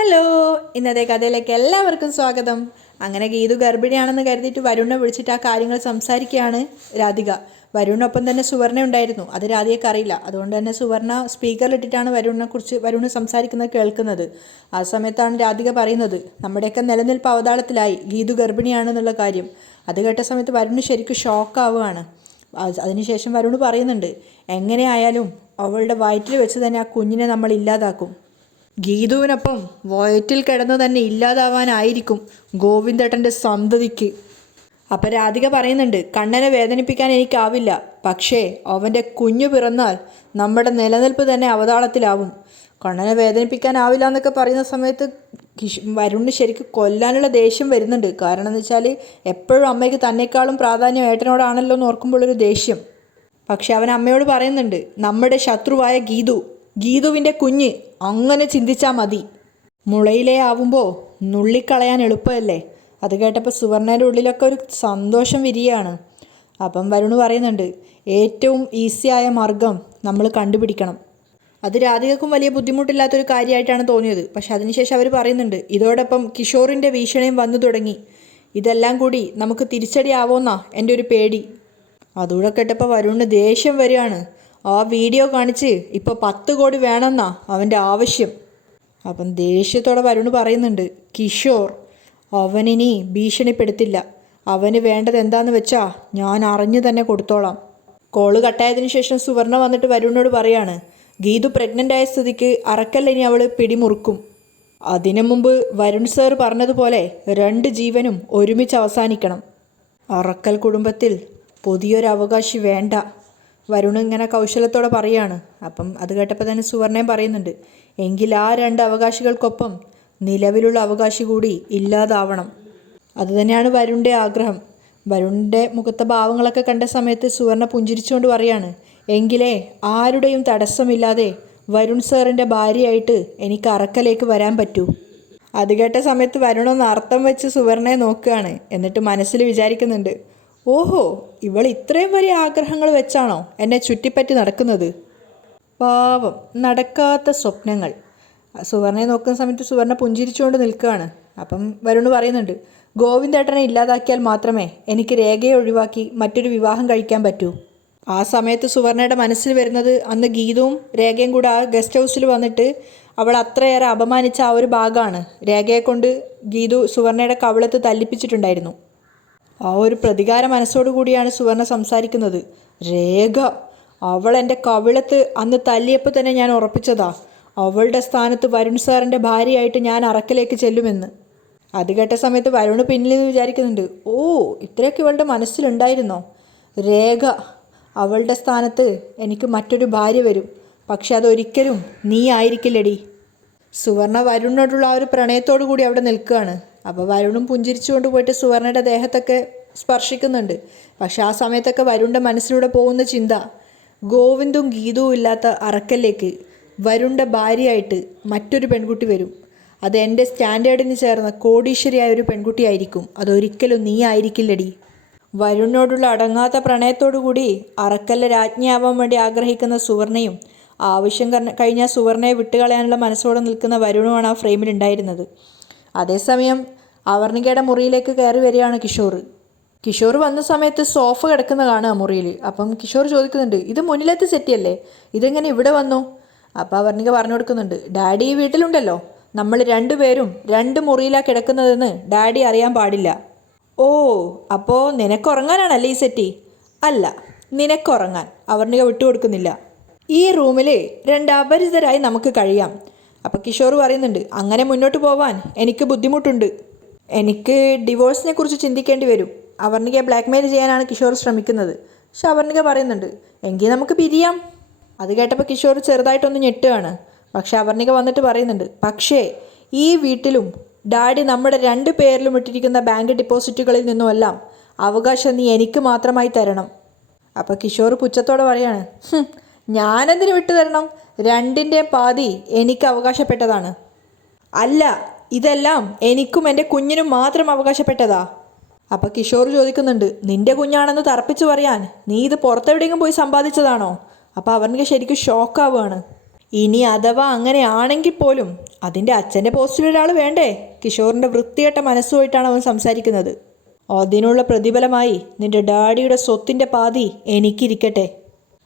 Hello ഇന്നത്തെ കഥയിലേക്ക് എല്ലാവർക്കും സ്വാഗതം. അങ്ങനെ ഗീതു ഗർഭിണിയാണെന്ന് കരുതിയിട്ട് വരുണിനെ വിളിച്ചിട്ട് ആ കാര്യങ്ങൾ സംസാരിക്കുകയാണ് രാധിക. വരുണിനൊപ്പം തന്നെ സുവർണ ഉണ്ടായിരുന്നു. അത് രാധികയ്ക്ക് അറിയില്ല. അതുകൊണ്ട് തന്നെ സുവർണ സ്പീക്കറിലിട്ടിട്ടാണ് വരുണിനെ കുറിച്ച് വരുണ് സംസാരിക്കുന്നത് കേൾക്കുന്നത്. ആ സമയത്താണ് രാധിക പറയുന്നത് നമ്മുടെയൊക്കെ നിലനിൽപ്പ് അവതാളത്തിലായി. ഗീതു ഗർഭിണിയാണെന്നുള്ള കാര്യം. അത് കേട്ട സമയത്ത് വരുണ് ശരിക്കും ഷോക്കാവുകയാണ് അത് അതിനുശേഷം വരുണ് പറയുന്നുണ്ട് എങ്ങനെയായാലും അവളുടെ വയറ്റിൽ വെച്ച് തന്നെ ആ കുഞ്ഞിനെ നമ്മൾ ഇല്ലാതാക്കും. ഗീതുവിനൊപ്പം വയറ്റിൽ കിടന്നു തന്നെ ഇല്ലാതാവാനായിരിക്കും ഗോവിന്ദേട്ടന്റെ സന്തതിക്ക്. അപ്പം രാധിക പറയുന്നുണ്ട് കണ്ണനെ വേദനിപ്പിക്കാൻ എനിക്കാവില്ല. പക്ഷേ അവന്റെ കുഞ്ഞു പിറന്നാൽ നമ്മുടെ നിലനിൽപ്പ് തന്നെ അവതാളത്തിലാവും. കണ്ണനെ വേദനിപ്പിക്കാനാവില്ല എന്നൊക്കെ പറയുന്ന സമയത്ത് വരുണിന് ശരിക്കും കൊല്ലാനുള്ള ദേഷ്യം വരുന്നുണ്ട്. കാരണം എന്ന് വെച്ചാൽ എപ്പോഴും അമ്മയ്ക്ക് തന്നെക്കാളും പ്രാധാന്യം ഏട്ടനോടാണല്ലോ എന്ന് ഓർക്കുമ്പോഴൊരു ദേഷ്യം. പക്ഷെ അവൻ അമ്മയോട് പറയുന്നുണ്ട് നമ്മുടെ ശത്രുവായ ഗീതു ഗീതുവിന്റെ കുഞ്ഞ് അങ്ങനെ ചിന്തിച്ചാൽ മതി. മുളയിലെ ആവുമ്പോൾ നുള്ളിക്കളയാൻ എളുപ്പമല്ലേ? അത് കേട്ടപ്പോൾ സുവർണയുടെ ഉള്ളിലൊക്കെ ഒരു സന്തോഷം വിരിയാണ്. അപ്പം വരുണ് പറയുന്നുണ്ട് ഏറ്റവും ഈസിയായ മാർഗം നമ്മൾ കണ്ടുപിടിക്കണം. അത് രാധികക്കും വലിയ ബുദ്ധിമുട്ടില്ലാത്തൊരു കാര്യമായിട്ടാണ് തോന്നിയത്. പക്ഷെ അതിനുശേഷം അവർ പറയുന്നുണ്ട് ഇതോടൊപ്പം കിഷോറിന്റെ ഭീഷണിയും വന്നു തുടങ്ങി. ഇതെല്ലാം കൂടി നമുക്ക് തിരിച്ചടിയാവോന്നാ എന്റെ ഒരു പേടി. അതുകൂടെ കേട്ടപ്പോൾ വരുണിന് ദേഷ്യം വരികയാണ്. ആ വീഡിയോ കാണിച്ച് ഇപ്പോൾ പത്ത് കോടി വേണമെന്നാ അവന്റെ ആവശ്യം. അപ്പം ദേഷ്യത്തോടെ വരുണ് പറയുന്നുണ്ട് കിഷോർ അവനിനി ഭീഷണിപ്പെടുത്തില്ല. അവന് വേണ്ടത് എന്താന്ന് വെച്ചാൽ ഞാൻ അറിഞ്ഞു തന്നെ കൊടുത്തോളാം. കോൾ കട്ടായതിനു ശേഷം സുവർണ വന്നിട്ട് വരുണിനോട് പറയാണ് ഗീതു പ്രഗ്നന്റ് ആയ സ്ഥിതിക്ക് അറക്കല്ല ഇനി അവൾ പിടിമുറുക്കും. അതിനു മുമ്പ് വരുൺ സർ പറഞ്ഞതുപോലെ രണ്ട് ജീവനും ഒരുമിച്ച് അവസാനിക്കണം. അറക്കൽ കുടുംബത്തിൽ പുതിയൊരു അവകാശി വേണ്ട. വരുൺ ഇങ്ങനെ കൗശലത്തോടെ പറയാണ്. അപ്പം അത് കേട്ടപ്പോൾ തന്നെ സുവർണയും പറയുന്നുണ്ട് എങ്കിൽ ആ രണ്ട് അവകാശികൾക്കൊപ്പം നിലവിലുള്ള അവകാശി കൂടി ഇല്ലാതാവണം. അതുതന്നെയാണ് വരുണിന്റെ ആഗ്രഹം. വരുണിന്റെ മുഖത്തെ ഭാവങ്ങളൊക്കെ കണ്ട സമയത്ത് സുവർണ പുഞ്ചിരിച്ചുകൊണ്ട് പറയാണ് എങ്കിലേ ആരുടെയും തടസ്സമില്ലാതെ വരുൺ സാറിന്റെ ഭാര്യയായിട്ട് എനിക്ക് അറക്കലേക്ക് വരാൻ പറ്റൂ. അത് കേട്ട സമയത്ത് വരുണൊന്ന് അർത്ഥം വെച്ച് സുവർണയെ നോക്കുകയാണ്. എന്നിട്ട് മനസ്സിൽ വിചാരിക്കുന്നുണ്ട് ഓഹോ ഇവൾ ഇത്രയും വലിയ ആഗ്രഹങ്ങൾ വെച്ചാണോ എന്നെ ചുറ്റിപ്പറ്റി നടക്കുന്നത്? പാവം നടക്കാത്ത സ്വപ്നങ്ങൾ. സുവർണയെ നോക്കുന്ന സമയത്ത് സുവർണ പുഞ്ചിരിച്ചുകൊണ്ട് നിൽക്കുകയാണ്. അപ്പം വരുണ് പറയുന്നുണ്ട് ഗോവിന്ദേട്ടനെ ഇല്ലാതാക്കിയാൽ മാത്രമേ എനിക്ക് രേഖയെ ഒഴിവാക്കി മറ്റൊരു വിവാഹം കഴിക്കാൻ പറ്റൂ. ആ സമയത്ത് സുവർണയുടെ മനസ്സിൽ വരുന്നത് അന്ന് ഗീതവും രേഖയും കൂടെ ആ ഗസ്റ്റ് ഹൗസിൽ വന്നിട്ട് അവൾ അത്രയേറെ അപമാനിച്ച ആ ഒരു ഭാഗമാണ്. രേഖയെ കൊണ്ട് ഗീതു സുവർണയുടെ കവിളത്ത് തല്ലിപ്പിച്ചിട്ടുണ്ടായിരുന്നു. ആ ഒരു പ്രതികാര മനസ്സോടു കൂടിയാണ് സുവർണ സംസാരിക്കുന്നത്. രേഖ. അവൾ എന്റെ കവിളത്ത് അന്ന് തല്ലിയപ്പോൾ തന്നെ ഞാൻ ഉറപ്പിച്ചതാ. അവളുടെ സ്ഥാനത്ത് വരുൺ സാറിന്റെ ഭാര്യയായിട്ട് ഞാൻ അറക്കലേക്ക് ചെല്ലുമെന്ന്. അത് കേട്ട സമയത്ത് വരുണ് പിന്നിൽ നിന്ന് വിചാരിക്കുന്നുണ്ട്. ഓ ഇത്രയൊക്കെ ഇവളുടെ മനസ്സിലുണ്ടായിരുന്നോ? രേഖ. അവളുടെ സ്ഥാനത്ത് എനിക്ക് മറ്റൊരു ഭാര്യ വരും. പക്ഷെ അതൊരിക്കലും നീ ആയിരിക്കില്ലടി. സുവർണ വരുണിനോടുള്ള ആ ഒരു പ്രണയത്തോടു കൂടി അവിടെ നിൽക്കുകയാണ്. അപ്പോൾ വരുണും പുഞ്ചിരിച്ചുകൊണ്ട് പോയിട്ട് സുവർണയുടെ ദേഹത്തൊക്കെ സ്പർശിക്കുന്നുണ്ട്. പക്ഷെ ആ സമയത്തൊക്കെ വരുണിന്റെ മനസ്സിലൂടെ പോകുന്ന ചിന്ത ഗോവിന്ദും ഗീതവും ഇല്ലാത്ത അറക്കലേക്ക് വരുണിന്റെ ഭാര്യയായിട്ട് മറ്റൊരു പെൺകുട്ടി വരും. അത് എന്റെ സ്റ്റാൻഡേർഡിന് ചേർന്ന കോടീശ്വരിയായ ഒരു പെൺകുട്ടിയായിരിക്കും. അതൊരിക്കലും നീ ആയിരിക്കില്ലടി. വരുണിനോടുള്ള അടങ്ങാത്ത പ്രണയത്തോടു കൂടി അറക്കല്ല രാജ്ഞിയാവാൻ വേണ്ടി ആഗ്രഹിക്കുന്ന സുവർണയും ആവശ്യം കഴിഞ്ഞാൽ സുവർണയെ വിട്ടുകളയാനുള്ള മനസ്സോടെ നിൽക്കുന്ന വരുണുമാണ് ആ ഫ്രെയിമിൽ ഉണ്ടായിരുന്നത് അതേസമയം അവർണികയുടെ മുറിയിലേക്ക് കയറി വരികയാണ് കിഷോർ. കിഷോർ വന്ന സമയത്ത് സോഫ കിടക്കുന്ന കാണുക മുറിയിൽ. അപ്പം കിഷോർ ചോദിക്കുന്നുണ്ട് ഇത് മുന്നിലത്തെ സെറ്റിയല്ലേ? ഇതെങ്ങനെ ഇവിടെ വന്നു? അപ്പം അവർണിക പറഞ്ഞു കൊടുക്കുന്നുണ്ട് ഡാഡി ഈ വീട്ടിലുണ്ടല്ലോ. നമ്മൾ രണ്ടുപേരും രണ്ട് മുറിയിലാണ് കിടക്കുന്നതെന്ന് ഡാഡി അറിയാൻ പാടില്ല. ഓ അപ്പോൾ നിനക്കുറങ്ങാനാണല്ലേ ഈ സെറ്റി? അല്ല നിനക്കുറങ്ങാൻ അവർണിക വിട്ടുകൊടുക്കുന്നില്ല. ഈ റൂമിൽ രണ്ട് അപരിചിതരായി നമുക്ക് കഴിയാം. അപ്പോൾ കിഷോർ പറയുന്നുണ്ട് അങ്ങനെ മുന്നോട്ട് പോവാൻ എനിക്ക് ബുദ്ധിമുട്ടുണ്ട്. എനിക്ക് ഡിവോഴ്സിനെ കുറിച്ച് ചിന്തിക്കേണ്ടി വരും. അവർണികയെ ബ്ലാക്ക്മെയിൽ ചെയ്യാനാണ് കിഷോർ ശ്രമിക്കുന്നത്. പക്ഷെ അവർണിക പറയുന്നുണ്ട് എങ്കിൽ നമുക്ക് പിരിയാം. അത് കേട്ടപ്പോൾ കിഷോർ ചെറുതായിട്ടൊന്ന് ഞെട്ടുകയാണ് പക്ഷെ അവർണിക വന്നിട്ട് പറയുന്നുണ്ട് പക്ഷേ ഈ വീട്ടിലും ഡാഡി നമ്മുടെ രണ്ട് പേരിലും ഇട്ടിരിക്കുന്ന ബാങ്ക് ഡിപ്പോസിറ്റുകളിൽ നിന്നുമെല്ലാം അവകാശം നീ എനിക്ക് മാത്രമായി തരണം. അപ്പോൾ കിഷോർ പുച്ഛത്തോടെ പറയാണ് "ഹും, ഞാനെന്തിനു വിട്ടു തരണം രണ്ടിന്റെ പാതി എനിക്ക് അവകാശപ്പെട്ടതാണ്. അല്ല ഇതെല്ലാം എനിക്കും എന്റെ കുഞ്ഞിനും മാത്രം അവകാശപ്പെട്ടതാ. അപ്പോൾ കിഷോർ ചോദിക്കുന്നുണ്ട് നിന്റെ കുഞ്ഞാണെന്ന് തർപ്പിച്ചു പറയാൻ നീ ഇത് പുറത്തെവിടെയെങ്കിലും പോയി സമ്പാദിച്ചതാണോ? അപ്പോൾ അവർക്ക് ശരിക്കും ഷോക്കാവുകയാണ്. ഇനി അഥവാ അങ്ങനെ ആണെങ്കിൽ പോലും അതിന്റെ അച്ഛന്റെ പോസ്റ്റിൽ ഒരാൾ വേണ്ടേ? കിഷോറിന്റെ വൃത്തികെട്ട മനസ്സുമായിട്ടാണ് അവൻ സംസാരിക്കുന്നത്. അതിനുള്ള പ്രതിഫലമായി നിന്റെ ഡാഡിയുടെ സ്വത്തിന്റെ പാതി എനിക്കിരിക്കട്ടെ.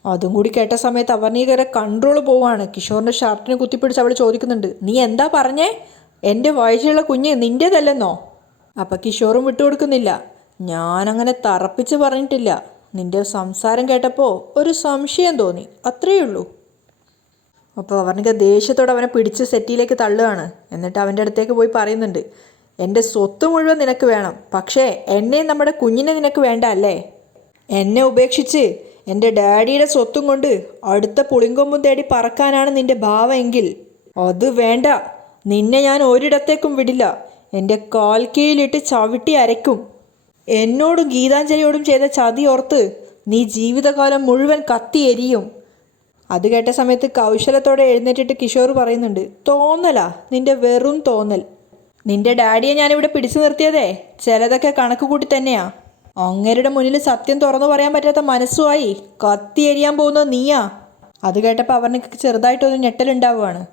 അതും കൂടി കേട്ട സമയത്ത് അവർണീകരെ കൺട്രോൾ പോവാണ്. കിഷോറിന്റെ ഷർട്ടിനെ കുത്തിപ്പിടിച്ച് അവൾ ചോദിക്കുന്നുണ്ട് നീ എന്താ പറഞ്ഞേ? എന്റെ വയസ്സുള്ള കുഞ്ഞ് നിന്റേതല്ലെന്നോ അപ്പം കിഷോറും വിട്ടുകൊടുക്കുന്നില്ല. ഞാനങ്ങനെ തറപ്പിച്ച് പറഞ്ഞിട്ടില്ല. നിന്റെ സംസാരം കേട്ടപ്പോൾ ഒരു സംശയം തോന്നി. അത്രയേ ഉള്ളൂ. അപ്പോൾ അവർക്ക് ദേഷ്യത്തോടെ അവനെ പിടിച്ച് സെറ്റിയിലേക്ക് തള്ളുകയാണ് എന്നിട്ട് അവന്റെ അടുത്തേക്ക് പോയി പറയുന്നുണ്ട് എന്റെ സ്വത്ത് മുഴുവൻ നിനക്ക് വേണം. പക്ഷേ എന്നെയും നമ്മുടെ കുഞ്ഞിനെ നിനക്ക് വേണ്ട അല്ലേ? എന്നെ ഉപേക്ഷിച്ച് എന്റെ ഡാഡിയുടെ സ്വത്തും കൊണ്ട് അടുത്ത പുളിങ്കൊമ്പും തേടി പറക്കാനാണ് നിന്റെ ഭാവമെങ്കിൽ അത് വേണ്ട. നിന്നെ ഞാൻ ഒരിടത്തേക്കും വിടില്ല. എന്റെ കാൽ കീഴിലിട്ട് ചവിട്ടി അരയ്ക്കും. എന്നോടും ഗീതാഞ്ജലിയോടും ചെയ്ത ചതി ഓർത്ത് നീ ജീവിതകാലം മുഴുവൻ കത്തി എരിയും. അത് കേട്ട സമയത്ത് കൗശലത്തോടെ എഴുന്നേറ്റിട്ട് കിഷോർ പറയുന്നുണ്ട് തോന്നലാ നിന്റെ വെറും തോന്നൽ. നിന്റെ ഡാഡിയെ ഞാനിവിടെ പിടിച്ചു നിർത്തിയതേ. ചിലതൊക്കെ കണക്ക് കൂട്ടി തന്നെയാ. അങ്ങേരുടെ മുന്നിൽ സത്യം തുറന്നു പറയാൻ പറ്റാത്ത മനസ്സുമായി കത്തി എരിയാൻ പോകുന്നത് നീയാ. അത് കേട്ടപ്പോൾ അവർക്ക് ചെറുതായിട്ടൊരു ഞെട്ടലുണ്ടാവുകയാണ്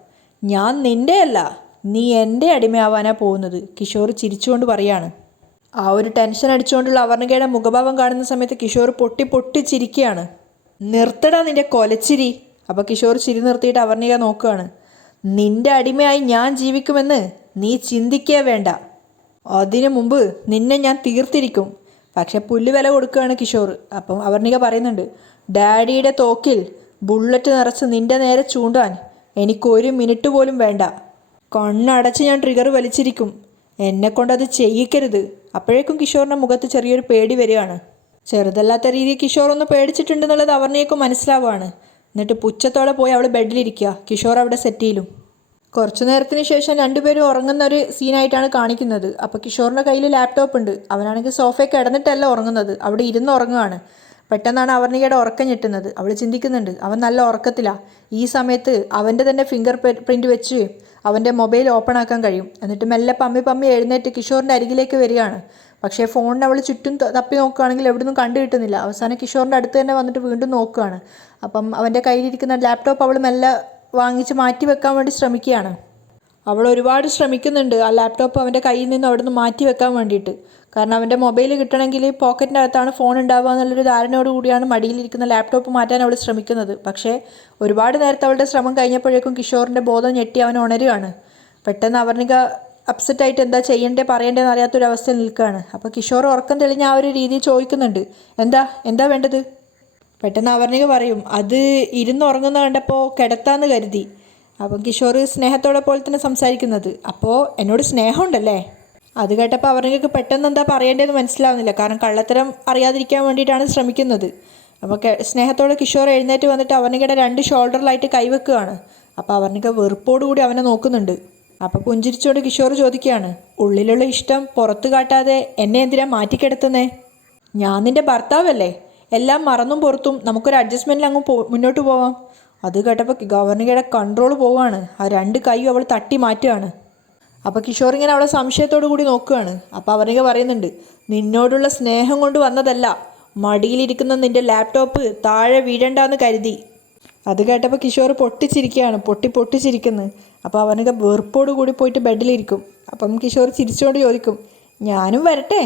ഞാൻ നിന്റെ അല്ല നീ എന്റെ അടിമയാവാനാ പോകുന്നത് കിഷോർ ചിരിച്ചുകൊണ്ട് പറയാണ്. ആ ഒരു ടെൻഷൻ അടിച്ചുകൊണ്ടുള്ള അവർണികയുടെ മുഖഭാവം കാണുന്ന സമയത്ത് കിഷോർ പൊട്ടി പൊട്ടി ചിരിക്കുകയാണ്. നിർത്തടാ നിന്റെ കൊലച്ചിരി. അപ്പോൾ കിഷോർ ചിരി നിർത്തിയിട്ട് അവർണിക നോക്കുകയാണ്. നിന്റെ അടിമയായി ഞാൻ ജീവിക്കുമെന്ന് നീ ചിന്തിക്കേ വേണ്ട. അതിനു മുമ്പ് നിന്നെ ഞാൻ തീർത്തിരിക്കും. പക്ഷെ പുല്ല് വില കൊടുക്കുകയാണ് കിഷോർ. അപ്പം അവർണിക പറയുന്നുണ്ട് ഡാഡിയുടെ തോക്കിൽ ബുള്ളറ്റ് നിറച്ച് നിന്റെ നേരെ ചൂണ്ടാൻ എനിക്കൊരു മിനിറ്റ് പോലും വേണ്ട. കണ്ണടച്ച് ഞാൻ ട്രിഗർ വലിച്ചിരിക്കും. എന്നെ കൊണ്ടത് ചെയ്യിക്കരുത്. അപ്പോഴേക്കും കിഷോറിന്റെ മുഖത്ത് ചെറിയൊരു പേടി വരികയാണ്. ചെറുതല്ലാത്ത രീതിയിൽ കിഷോർ ഒന്ന് പേടിച്ചിട്ടുണ്ടെന്നുള്ളത് അവർണിയേക്കും മനസ്സിലാവുകയാണ്. എന്നിട്ട് പുച്ഛത്തോടെ പോയി അവൾ ബെഡിലിരിക്കുക. കിഷോർ അവിടെ സെറ്റ് ചെയ്യലും കുറച്ചു നേരത്തിന് ശേഷം രണ്ടുപേരും ഉറങ്ങുന്ന ഒരു സീനായിട്ടാണ് കാണിക്കുന്നത്. അപ്പോൾ കിഷോറിന്റെ കയ്യിൽ ലാപ്ടോപ്പ് ഉണ്ട്. അവനാണെങ്കിൽ സോഫയിൽ കിടന്നിട്ടല്ല ഉറങ്ങുന്നത്. അവിടെ ഇരുന്ന് ഉറങ്ങുകയാണ് പെട്ടെന്നാണ് അവർണികയുടെ ഉറക്കം ഞെട്ടുന്നത്. അവൾ ചിന്തിക്കുന്നുണ്ട്. അവൻ നല്ല ഉറക്കത്തിലാണ് ഈ സമയത്ത് അവന്റെ തന്നെ ഫിംഗർ പ്രിന്റ് വെച്ച് അവന്റെ മൊബൈൽ ഓപ്പൺ ആക്കാൻ കഴിയും. എന്നിട്ട് മെല്ലെ പമ്മി പമ്മി എഴുന്നേറ്റ് കിഷോറിന്റെ അരികിലേക്ക് വരികയാണ്. പക്ഷേ ഫോണിന് അവൾ ചുറ്റും തപ്പി നോക്കുകയാണെങ്കിൽ എവിടുന്നും കണ്ടു കിട്ടുന്നില്ല. അവസാനം കിഷോറിന്റെ അടുത്ത് തന്നെ വന്നിട്ട് വീണ്ടും നോക്കുകയാണ്. അപ്പം അവന്റെ കയ്യിലിരിക്കുന്ന ലാപ്ടോപ്പ് അവൾ മെല്ലെ വാങ്ങിച്ച് മാറ്റി വെക്കാൻ വേണ്ടി ശ്രമിക്കുകയാണ്. അവൾ ഒരുപാട് ശ്രമിക്കുന്നുണ്ട്. ആ ലാപ്ടോപ്പ് അവന്റെ കയ്യിൽ നിന്ന് അവിടെ നിന്ന് മാറ്റി വെക്കാൻ വേണ്ടിയിട്ട്. കാരണം അവന്റെ മൊബൈൽ കിട്ടണമെങ്കിൽ പോക്കറ്റിന്റെ അകത്താണ് ഫോൺ ഉണ്ടാവുക എന്നുള്ളൊരു ധാരണയോട് കൂടിയാണ് മടിയിലിരിക്കുന്ന ലാപ്ടോപ്പ് മാറ്റാൻ അവൾ ശ്രമിക്കുന്നത്. പക്ഷേ ഒരുപാട് നേരത്തെ അവളുടെ ശ്രമം കഴിഞ്ഞപ്പോഴേക്കും കിഷോറിന്റെ ബോധം ഞെട്ടി അവൻ ഉണരുകയാണ്. പെട്ടെന്ന് അവർണിക അപ്സെറ്റ് ആയിട്ട് എന്താ ചെയ്യേണ്ടേ പറയേണ്ടതെന്ന് അറിയാത്തൊരവസ്ഥയിൽ നിൽക്കുകയാണ്. അപ്പോൾ കിഷോർ ഉറക്കം തെളിഞ്ഞ ആ ഒരു രീതിയിൽ ചോദിക്കുന്നുണ്ട്. എന്താ? എന്താ വേണ്ടത്? പെട്ടെന്ന് അവർണിക പറയും അത് ഇരുന്ന് ഉറങ്ങുന്ന കണ്ടപ്പോൾ കിടത്താന്ന് കരുതി. അപ്പം കിഷോർ സ്നേഹത്തോടെ പോലെ തന്നെ സംസാരിക്കുന്നത് അപ്പോൾ എന്നോട് സ്നേഹമുണ്ടല്ലേ? അത് കേട്ടപ്പോൾ അവർണികക്ക് പെട്ടെന്ന് എന്താ പറയേണ്ടതെന്ന് മനസ്സിലാവുന്നില്ല. കാരണം കള്ളത്തരം അറിയാതിരിക്കാൻ വേണ്ടിയിട്ടാണ് ശ്രമിക്കുന്നത്. അപ്പോൾ സ്നേഹത്തോടെ കിഷോർ എഴുന്നേറ്റ് വന്നിട്ട് അവർണികയുടെ രണ്ട് ഷോൾഡറിലായിട്ട് കൈവെക്കുകയാണ് അപ്പോൾ അവർണിക വെറുപ്പോടുകൂടി അവനെ നോക്കുന്നുണ്ട്. അപ്പോൾ പുഞ്ചിരിച്ചോട് കിഷോർ ചോദിക്കുകയാണ് ഉള്ളിലുള്ള ഇഷ്ടം പുറത്ത് കാട്ടാതെ എന്നെ എന്തിനാ മാറ്റിക്കിടത്തുന്നേ? ഞാൻ നിന്റെ ഭർത്താവല്ലേ? എല്ലാം മറന്നും പുറത്തും നമുക്കൊരു അഡ്ജസ്റ്റ്മെന്റിൽ അങ്ങ് പോ മുന്നോട്ട് പോവാം. അത് കേട്ടപ്പോൾ ഗവർണറുടെ കൺട്രോൾ പോവുകയാണ് ആ രണ്ട് കൈയും അവൾ തട്ടി മാറ്റുകയാണ്. അപ്പോൾ കിഷോർ ഇങ്ങനെ അവളെ സംശയത്തോടു കൂടി നോക്കുകയാണ്. അപ്പോൾ അവനിക പറയുന്നുണ്ട് നിന്നോടുള്ള സ്നേഹം കൊണ്ട് വന്നതല്ല മടിയിലിരിക്കുന്ന നിന്റെ ലാപ്ടോപ്പ് താഴെ വീഴണ്ടെന്ന് കരുതി. അത് കേട്ടപ്പോൾ കിഷോർ പൊട്ടിച്ചിരിക്കുകയാണ് പൊട്ടി പൊട്ടിച്ചിരിക്കുന്നു. അപ്പോൾ അവനൊക്കെ വെറുപ്പോട് കൂടി പോയിട്ട് ബെഡിലിരിക്കും അപ്പം കിഷോർ ചിരിച്ചുകൊണ്ട് ചോദിക്കും ഞാനും വരട്ടെ?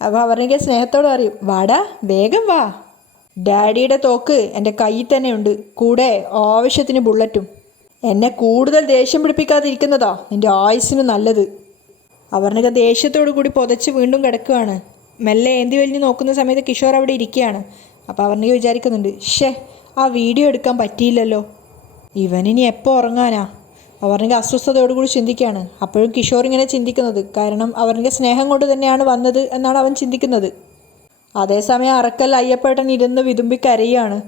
അപ്പോൾ അവനൊക്കെ സ്നേഹത്തോടെ പറയും വാടാ വേഗം വാ. ഡാഡിയുടെ തോക്ക് എന്റെ കയ്യിൽ തന്നെയുണ്ട് കൂടെ ആവശ്യത്തിന് ബുള്ളറ്റും. എന്നെ കൂടുതൽ ദേഷ്യം പിടിപ്പിക്കാതിരിക്കുന്നതാ നിന്റെ ആയുസ്സിന് നല്ലത്. അവർണക ദേഷ്യത്തോടു കൂടി പുതച്ച് വീണ്ടും കിടക്കുകയാണ് മെല്ലെ ഏന്തി വലിഞ്ഞ് നോക്കുന്ന സമയത്ത് കിഷോർ അവിടെ ഇരിക്കുകയാണ്. അപ്പോൾ അവർണക വിചാരിക്കുന്നുണ്ട് ഷേ ആ വീഡിയോ എടുക്കാൻ പറ്റിയില്ലല്ലോ. ഇവനിനി എപ്പോൾ ഉറങ്ങാനാ? അവർണക അസ്വസ്ഥതയോടുകൂടി ചിന്തിക്കുകയാണ്. അപ്പോഴും കിഷോർ ഇങ്ങനെ ചിന്തിക്കുന്നത്. കാരണം അവരുടെ സ്നേഹം കൊണ്ട് തന്നെയാണ് വന്നത് എന്നാണ് അവൻ ചിന്തിക്കുന്നത്. അതേസമയം അറക്കൽ അയ്യപ്പേട്ടൻ ഇരുന്ന് വിതുമ്പി കരയാണ്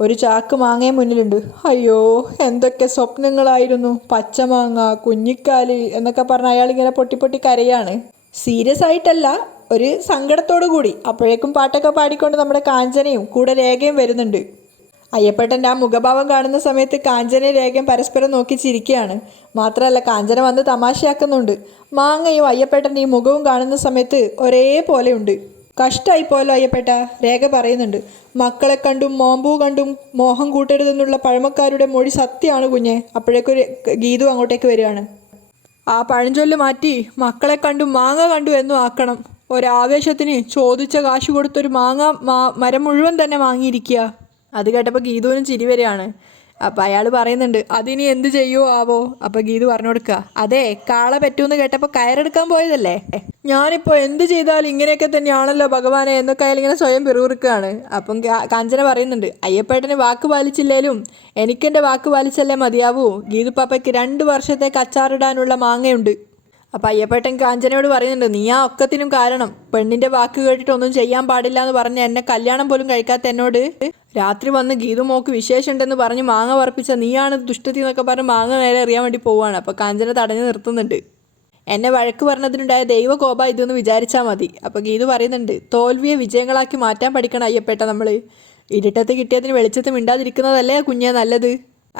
ഒരു ചാക്ക് മാങ്ങയും മുന്നിലുണ്ട്. അയ്യോ എന്തൊക്കെ സ്വപ്നങ്ങളായിരുന്നു. പച്ചമാങ്ങ കുഞ്ഞിക്കാലി എന്നൊക്കെ പറഞ്ഞ് അയാൾ ഇങ്ങനെ പൊട്ടി പൊട്ടി കരയാണ്. സീരിയസ് ആയിട്ടല്ല ഒരു സങ്കടത്തോടു കൂടി അപ്പോഴേക്കും പാട്ടൊക്കെ പാടിക്കൊണ്ട് നമ്മുടെ കാഞ്ചനയും കൂടെ രേഖയും വരുന്നുണ്ട്. അയ്യപ്പേട്ടന്റെ ആ മുഖഭാവം കാണുന്ന സമയത്ത് കാഞ്ചന രേഖയും പരസ്പരം നോക്കി ചിരിക്കുകയാണ്. മാത്രമല്ല കാഞ്ചന വന്ന് തമാശയാക്കുന്നുണ്ട്. മാങ്ങയും അയ്യപ്പേട്ടന്റെ ഈ മുഖവും കാണുന്ന സമയത്ത് ഒരേപോലെയുണ്ട്. കഷ്ടായി പോലോ അയ്യപ്പേട്ട രേഖ പറയുന്നുണ്ട്. മക്കളെ കണ്ടും മോമ്പൂ കണ്ടും മോഹം കൂട്ടരുതെന്നുള്ള പഴമക്കാരുടെ മൊഴി സത്യമാണ് കുഞ്ഞെ. അപ്പോഴേക്കൊരു ഗീതു അങ്ങോട്ടേക്ക് വരികയാണ്. ആ പഴഞ്ചൊല്ല് മാറ്റി മക്കളെ കണ്ടും മാങ്ങ കണ്ടു എന്നും ആക്കണം. ഒരാവേശത്തിന് ചോദിച്ച കാശ് കൊടുത്തൊരു മാങ്ങ മാ- മരം മുഴുവൻ തന്നെ വാങ്ങിയിരിക്കുക. അത് കേട്ടപ്പോൾ ഗീതുവിനും ചിരി വരികയാണ്. അപ്പം അയാൾ പറയുന്നുണ്ട് അതിനി എന്ത് ചെയ്യുമോ ആവോ? അപ്പം ഗീതു പറഞ്ഞു കൊടുക്കുക അതെ കാള പറ്റൂന്ന് കേട്ടപ്പോൾ കയറെടുക്കാൻ പോയതല്ലേ? ഞാനിപ്പോൾ എന്ത് ചെയ്താലും ഇങ്ങനെയൊക്കെ തന്നെയാണല്ലോ ഭഗവാനെ എന്നൊക്കെ അയാൾ ഇങ്ങനെ സ്വയം പിറുപിറുക്കുകയാണ്. അപ്പം കാഞ്ചന പറയുന്നുണ്ട് അയ്യപ്പേട്ടന് വാക്ക് പാലിച്ചില്ലേലും എനിക്കെന്റെ വാക്ക് പാലിച്ചല്ലേ മതിയാവൂ? ഗീതുപ്പാപ്പയ്ക്ക് രണ്ട് വർഷത്തേക്ക് അച്ചാറിടാനുള്ള മാങ്ങയുണ്ട്. അപ്പം അയ്യപ്പേട്ടൻ കാഞ്ചനയോട് പറയുന്നുണ്ട് നീ ആ ഒക്കത്തിനും കാരണം. പെണ്ണിന്റെ വാക്ക് കേട്ടിട്ട് ഒന്നും ചെയ്യാൻ പാടില്ല എന്ന് പറഞ്ഞ് എന്നെ കല്യാണം പോലും കഴിക്കാത്ത എന്നോട് രാത്രി വന്ന് ഗീതു മോക്ക് വിശേഷമുണ്ടെന്ന് പറഞ്ഞ് മാങ്ങ പറപ്പിച്ച നീയാണ് ദുഷ്ടത്തി എന്നൊക്കെ പറഞ്ഞ് മാങ്ങ നേരെ അറിയാൻ വേണ്ടി പോവാണ്. അപ്പോൾ കാഞ്ചന തടഞ്ഞു നിർത്തുന്നുണ്ട്. എന്നെ വഴക്ക് പറഞ്ഞതിനുണ്ടായ ദൈവകോപ ഇതെന്ന് വിചാരിച്ചാൽ മതി. അപ്പോൾ ഗീതു പറയുന്നുണ്ട് തോൽവിയെ വിജയങ്ങളാക്കി മാറ്റാൻ പഠിക്കണം അയ്യപ്പേട്ട നമ്മൾ ഇരുട്ടത്ത് കിട്ടിയതിന് വെളിച്ചത്ത് മിണ്ടാതിരിക്കുന്നതല്ലേ കുഞ്ഞേ നല്ലത്?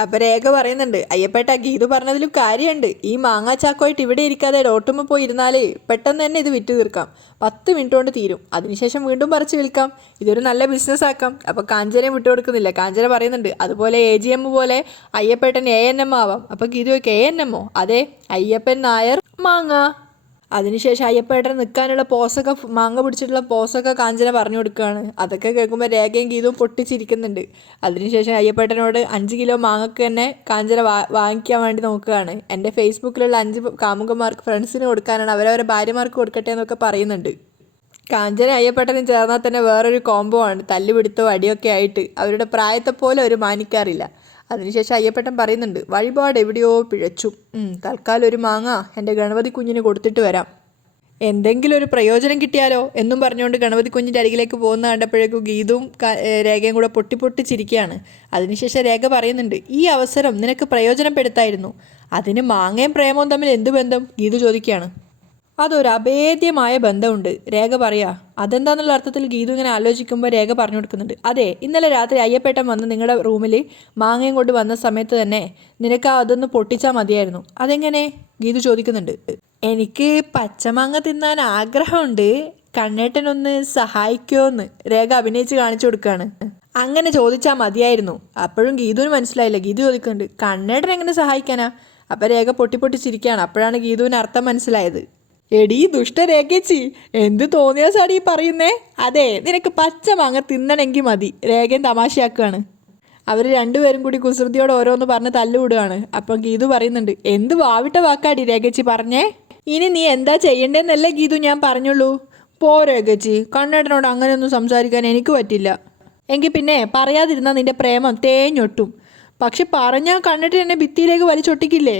അപ്പം രേഖ പറയുന്നുണ്ട് അയ്യപ്പേട്ട ഗീതു പറഞ്ഞതിലും കാര്യമുണ്ട്. ഈ മാങ്ങാ ചാക്കോയിട്ട് ഇവിടെ ഇരിക്കാതെ ഡോട്ടുമ്മ പോയി ഇരുന്നാലേ പെട്ടെന്ന് തന്നെ ഇത് വിറ്റ് തീർക്കാം. പത്ത് മിനിറ്റ് കൊണ്ട് തീരും. അതിനുശേഷം വീണ്ടും പറിച്ച് വിൽക്കാം. ഇതൊരു നല്ല ബിസിനസ് ആക്കാം. അപ്പോൾ കാഞ്ചനയും വിട്ടു കൊടുക്കുന്നില്ല. കാഞ്ചന പറയുന്നുണ്ട് അതുപോലെ എ ജി എം പോലെ അയ്യപ്പേട്ടൻ എ എൻ എം ആവാം. അപ്പോൾ ഗീതു എ എൻ എമ്മോ അതെ അയ്യപ്പൻ നായർ മാങ്ങ. അതിനുശേഷം അയ്യപ്പേട്ടൻ നിൽക്കാനുള്ള പോസൊക്കെ മാങ്ങ പിടിച്ചിട്ടുള്ള പോസൊക്കെ കാഞ്ചന പറഞ്ഞു കൊടുക്കുകയാണ്. അതൊക്കെ കേൾക്കുമ്പോൾ രേഖയും ഗീതവും പൊട്ടിച്ചിരിക്കുന്നുണ്ട്. അതിനുശേഷം അയ്യപ്പേട്ടനോട് അഞ്ച് കിലോ മാങ്ങക്ക് തന്നെ കാഞ്ചന വാങ്ങിക്കാൻ വേണ്ടി നോക്കുകയാണ്. എന്റെ ഫേസ്ബുക്കിലുള്ള അഞ്ച് കാമുകന്മാർക്ക് ഫ്രണ്ട്സിന് കൊടുക്കാനാണ് അവരവരെ ഭാര്യമാർക്ക് കൊടുക്കട്ടെ എന്നൊക്കെ പറയുന്നുണ്ട്. കാഞ്ചന അയ്യപ്പേട്ടനും ചേർന്നാൽ തന്നെ വേറൊരു കോംബോ ആണ്. തല്ലുപിടുത്തോ അടിയൊക്കെ ആയിട്ട്. അവരുടെ പ്രായത്തെ അവർ മാനിക്കാറില്ല. അതിനുശേഷം അയ്യപ്പട്ടൻ പറയുന്നുണ്ട് വഴിപാട് എവിടെയോ പിഴച്ചു. തൽക്കാലം ഒരു മാങ്ങ എന്റെ ഗണപതി കുഞ്ഞിന് കൊടുത്തിട്ട് വരാം. എന്തെങ്കിലും ഒരു പ്രയോജനം കിട്ടിയാലോ? എന്നും പറഞ്ഞുകൊണ്ട് ഗണപതി കുഞ്ഞിന്റെ അരികിലേക്ക് പോകുന്ന കണ്ടപ്പോഴേക്കും ഗീതവും രേഖയും കൂടെ പൊട്ടി പൊട്ടിച്ചിരിക്കുകയാണ് അതിനുശേഷം രേഖ പറയുന്നുണ്ട് ഈ അവസരം നിനക്ക് പ്രയോജനപ്പെടുത്തായിരുന്നു. അതിന് മാങ്ങയും പ്രേമവും തമ്മിൽ എന്ത് ബന്ധം? ഗീതു ചോദിക്കുകയാണ്. അതൊരു അഭേദ്യമായ ബന്ധമുണ്ട്. രേഖ പറയാ. അതെന്താന്നുള്ള അർത്ഥത്തിൽ ഗീതു ഇങ്ങനെ ആലോചിക്കുമ്പോൾ രേഖ പറഞ്ഞു കൊടുക്കുന്നുണ്ട്. അതെ ഇന്നലെ രാത്രി അയ്യപ്പേട്ടൻ വന്ന് നിങ്ങളുടെ റൂമിൽ മാങ്ങയും കൊണ്ട് വന്ന സമയത്ത് തന്നെ നിനക്ക് അതൊന്ന് പൊട്ടിച്ചാൽ മതിയായിരുന്നു. അതെങ്ങനെ? ഗീതു ചോദിക്കുന്നുണ്ട്. എനിക്ക് പച്ചമാങ്ങ തിന്നാൻ ആഗ്രഹമുണ്ട്. കണ്ണേട്ടനൊന്ന് സഹായിക്കുമോന്ന് രേഖ അഭിനയിച്ച് കാണിച്ചു കൊടുക്കുകയാണ് അങ്ങനെ ചോദിച്ചാൽ മതിയായിരുന്നു. അപ്പോഴും ഗീതുവിന് മനസ്സിലായില്ല. ഗീതു ചോദിക്കുന്നുണ്ട് കണ്ണേട്ടൻ എങ്ങനെ സഹായിക്കാനാ? അപ്പം രേഖ പൊട്ടി പൊട്ടിച്ചിരിക്കുകയാണ് അപ്പോഴാണ് ഗീതുവിന് അർത്ഥം മനസ്സിലായത്. എടീ ദുഷ്ടരേഖച്ചി എന്ത് തോന്നിയ സാടി പറയുന്നേ? അതെ നിനക്ക് പച്ച മാങ്ങ തിന്നണമെങ്കിൽ മതി രേഖയും തമാശയാക്കുകയാണ് അവർ രണ്ടുപേരും കൂടി കുസൃതിയോട് ഓരോന്ന് പറഞ്ഞ് തല്ലുവിടുകയാണ് അപ്പം ഗീതു പറയുന്നുണ്ട് എന്ത് വാവിട്ട വാക്കാടി രേഖച്ചി പറഞ്ഞേ? ഇനി നീ എന്താ ചെയ്യണ്ടേന്നല്ലേ ഗീതു ഞാൻ പറഞ്ഞുള്ളൂ. പോ രേഖച്ചി കണ്ണേട്ടനോട് അങ്ങനെയൊന്നും സംസാരിക്കാൻ എനിക്ക് പറ്റില്ല. എങ്കിൽ പിന്നെ പറയാതിരുന്നാൽ നിന്റെ പ്രേമം തേഞ്ഞൊട്ടും. പക്ഷെ പറഞ്ഞാൽ കണ്ണിട്ട് എന്നെ ഭിത്തിയിലേക്ക് വലിച്ചൊട്ടിക്കില്ലേ?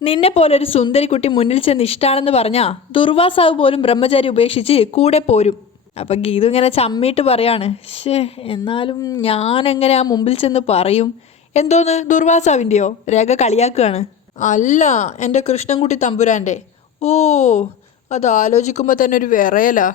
നിന്നെ പോലെ ഒരു സുന്ദരി കുട്ടി മുന്നിൽ ചെന്ന് ഇഷ്ടമാണെന്ന് പറഞ്ഞാ ദുർവാസാവ് പോലും ബ്രഹ്മചാരി ഉപേക്ഷിച്ച് കൂടെ പോരും. അപ്പൊ ഗീതു ഇങ്ങനെ ചമ്മിയിട്ട് പറയാണ് ഷേ എന്നാലും എങ്ങനെ ആ മുമ്പിൽ ചെന്ന് പറയും? എന്തോന്ന് ദുർവാസാവിന്റെയോ രേഖ കളിയാക്കുകയാണ്. അല്ല എന്റെ കൃഷ്ണൻകുട്ടി തമ്പുരാന്റെ ഓ അത് ആലോചിക്കുമ്പോൾ തന്നെ ഒരു വിറയലാ.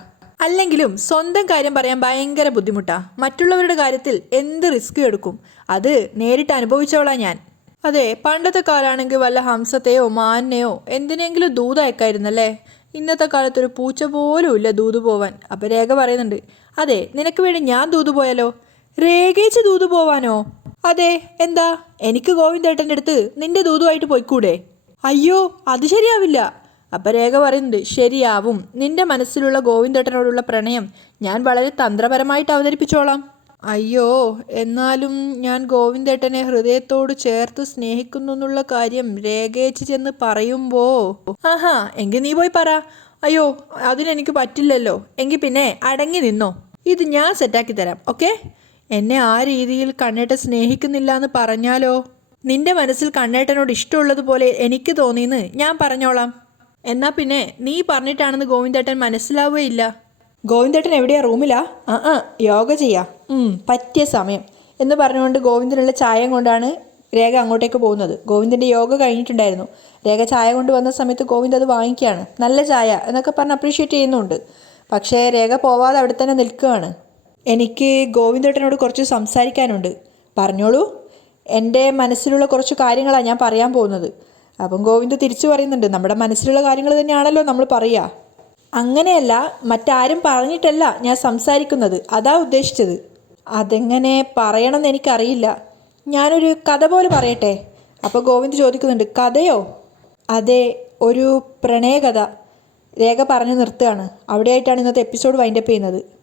അല്ലെങ്കിലും സ്വന്തം കാര്യം പറയാൻ ഭയങ്കര ബുദ്ധിമുട്ടാണ് മറ്റുള്ളവരുടെ കാര്യത്തിൽ എന്ത് റിസ്ക് എടുക്കും? അത് നേരിട്ട് അനുഭവിച്ചോളാം ഞാൻ. അതെ പണ്ടത്തെ കാലാണെങ്കിൽ വല്ല ഹംസത്തെയോ മാനിനെയോ എന്തിനെങ്കിലും ദൂത് അയക്കായിരുന്നല്ലേ ഇന്നത്തെ കാലത്ത് ഒരു പൂച്ച പോലും ഇല്ല ദൂത് പോവാൻ. അപ്പം രേഖ പറയുന്നുണ്ട്. അതെ നിനക്ക് വേണ്ടി ഞാൻ ദൂത് പോയാലോ? രേഖയിച്ച് ദൂത് പോവാനോ? അതെ എന്താ? എനിക്ക് ഗോവിന്ദേട്ടന്റെ അടുത്ത് നിന്റെ ദൂതുമായിട്ട് പോയിക്കൂടെ? അയ്യോ അത് ശരിയാവില്ല. അപ്പൊ രേഖ പറയുന്നുണ്ട് ശരിയാവും. നിന്റെ മനസ്സിലുള്ള ഗോവിന്ദേട്ടനോടുള്ള പ്രണയം ഞാൻ വളരെ തന്ത്രപരമായിട്ട് അവതരിപ്പിച്ചോളാം. അയ്യോ എന്നാലും ഞാൻ ഗോവിന്ദേട്ടനെ ഹൃദയത്തോട് ചേർത്ത് സ്നേഹിക്കുന്നു എന്നുള്ള കാര്യം രേഖേച്ചി ചെന്ന് പറയുമ്പോ. ആഹാ എങ്കിൽ നീ പോയി പറ. അയ്യോ അതിനെനിക്ക് പറ്റില്ലല്ലോ. എങ്കിൽ പിന്നെ അടങ്ങി നിന്നോ. ഇത് ഞാൻ സെറ്റാക്കി തരാം ഓക്കെ? എന്നെ ആ രീതിയിൽ കണ്ണേട്ട സ്നേഹിക്കുന്നില്ല എന്ന് പറഞ്ഞാലോ? നിന്റെ മനസ്സിൽ കണ്ണേട്ടനോട് ഇഷ്ടമുള്ളതുപോലെ എനിക്ക് തോന്നിയെന്ന് ഞാൻ പറഞ്ഞോളാം. എന്നാ പിന്നെ നീ പറഞ്ഞിട്ടാണെന്ന് ഗോവിന്ദേട്ടൻ മനസ്സിലാവുകയില്ല. ഗോവിന്ദേട്ടൻ എവിടെയാ? റൂമിലാ? ആ യോഗ ചെയ്യാം. പറ്റിയ സമയം എന്ന് പറഞ്ഞുകൊണ്ട് ഗോവിന്ദനുള്ള ചായം കൊണ്ടാണ് രേഖ അങ്ങോട്ടേക്ക് പോകുന്നത്. ഗോവിന്ദന്റെ യോഗ കഴിഞ്ഞിട്ടുണ്ടായിരുന്നു. രേഖ ചായ കൊണ്ട് വന്ന സമയത്ത് ഗോവിന്ദ് അത് വാങ്ങിക്കുകയാണ്. നല്ല ചായ എന്നൊക്കെ പറഞ്ഞ് അപ്രീഷിയേറ്റ് ചെയ്യുന്നുണ്ട്. പക്ഷേ രേഖ പോവാതെ അവിടെ തന്നെ നിൽക്കുകയാണ്. എനിക്ക് ഗോവിന്ദേട്ടനോട് കുറച്ച് സംസാരിക്കാനുണ്ട്. പറഞ്ഞോളൂ. എന്റെ മനസ്സിലുള്ള കുറച്ച് കാര്യങ്ങളാണ് ഞാൻ പറയാൻ പോകുന്നത്. അപ്പം ഗോവിന്ദ് തിരിച്ചു പറയുന്നുണ്ട്. നമ്മുടെ മനസ്സിലുള്ള കാര്യങ്ങൾ തന്നെയാണല്ലോ നമ്മൾ പറയുക അങ്ങനെയല്ല മറ്റാരും പറഞ്ഞിട്ടല്ല ഞാൻ സംസാരിക്കുന്നത്. അതാ ഉദ്ദേശിച്ചത്. അതെങ്ങനെ പറയണമെന്ന് എനിക്കറിയില്ല. ഞാനൊരു കഥ പോലെ പറയട്ടെ? അപ്പോൾ ഗോവിന്ദ് ചോദിക്കുന്നുണ്ട് കഥയോ? അതെ ഒരു പ്രണയകഥ. രേഖ പറഞ്ഞു നിർത്തുകയാണ്. അവിടെയായിട്ടാണ് ഇന്നത്തെ എപ്പിസോഡ് വൈൻഡപ്പ് ചെയ്യുന്നത്.